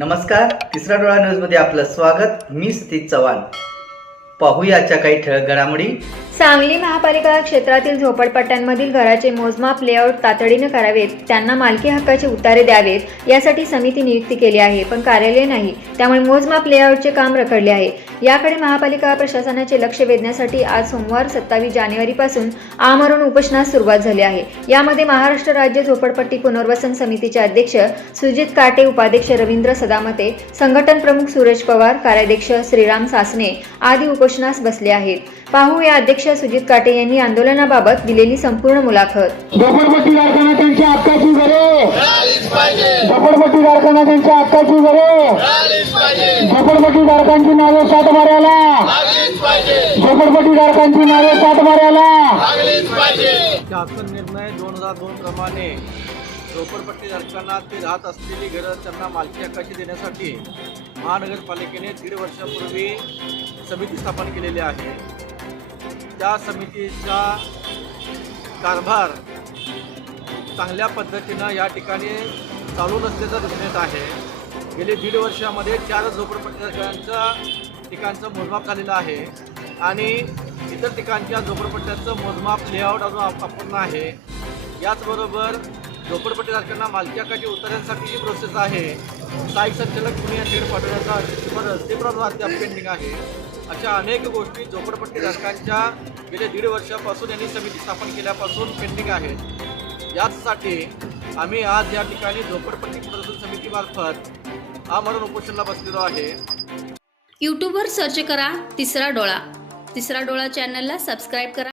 नमस्कार तिसरा डोळा न्यूजमध्ये आपलं स्वागत. मी सतीश चव्हाण. पाहूयाच्या काही ठळक घडामोडी. सांगली महापालिका क्षेत्रातील झोपडपट्ट्यांमधील घराचे मोजमाप लेआउट तातडीने करावेत. त्यांना मालकी हक्काचे उतारे द्यावेत. यासाठी समिती नियुक्ती केली आहे पण कार्यालय नाही. त्यामुळे मोजमाप लेआउटचे काम रखडले आहे. याकडे महापालिका प्रशासनाचे लक्ष वेधण्यासाठी आज सोमवार सत्तावीस जानेवारीपासून आमरण उपोषणास सुरुवात झाली आहे. यामध्ये महाराष्ट्र राज्य झोपडपट्टी पुनर्वसन समितीचे अध्यक्ष सुजित काटे उपाध्यक्ष रवींद्र सदामते संघटन प्रमुख सुरेश पवार कार्याध्यक्ष श्रीराम सासने आदी उपोषणास बसले आहेत. पाहू या अध्यक्ष सुजित काटे यांनी आंदोलनाबाबत दिलेली संपूर्ण मुलाखत. झोपडपट्टी कारखाना त्यांच्या हक्काची घरे. झोपडपट्टी कारखाना त्यांच्या हक्काची घरे. झोपडपट्टी कारखानची नावे सात माऱ्याला झोपडपट्टी कारखानची नावे सात माऱ्याला शासन निर्णय दोन हजार दोन प्रमाणे झोपडपट्टी धारकांना ते राहत असलेली घरं त्यांना मालकी हक्काची देण्यासाठी महानगरपालिकेने दीड वर्षापूर्वी समिती स्थापन केलेली आहे. त्या समितीचा कारभार चांगल्या पद्धतीनं या ठिकाणी चालू नसल्याचं दिसून येत आहे. गेली दीड वर्षामध्ये चार झोपडपट्टीधारकांच्या ठिकाणचं मोजमाप झालेलं आहे आणि इतर ठिकाणच्या झोपडपट्ट्यांचं मोजमाप लेआउट अजून अप- अपूर्ण आहे. याचबरोबर झोपडपट्टीधारकांना मालकी उतार्यांसाठी उतरण्यासाठी जी प्रोसेस आहे. सहाय्यक संचालक पुणे या शेड पाठवण्याचा शिफारस ते पण अद्याप पेंडिंग आहे. अशा अनेक गोष्टी झोपडपट्टीधारकांच्या गेल्या दीड वर्षापासून यांनी समिती स्थापन केल्यापासून पेंडिंग आहेत. याचसाठी आम्ही आज या ठिकाणी झोपडपट्टी प्रदर्शन समितीमार्फत आमरण उपोषणला बसलेलो आहे. यूट्यूबवर सर्च करा तिसरा डोळा. तिसरा डोळा चॅनलला सबस्क्राईब करा.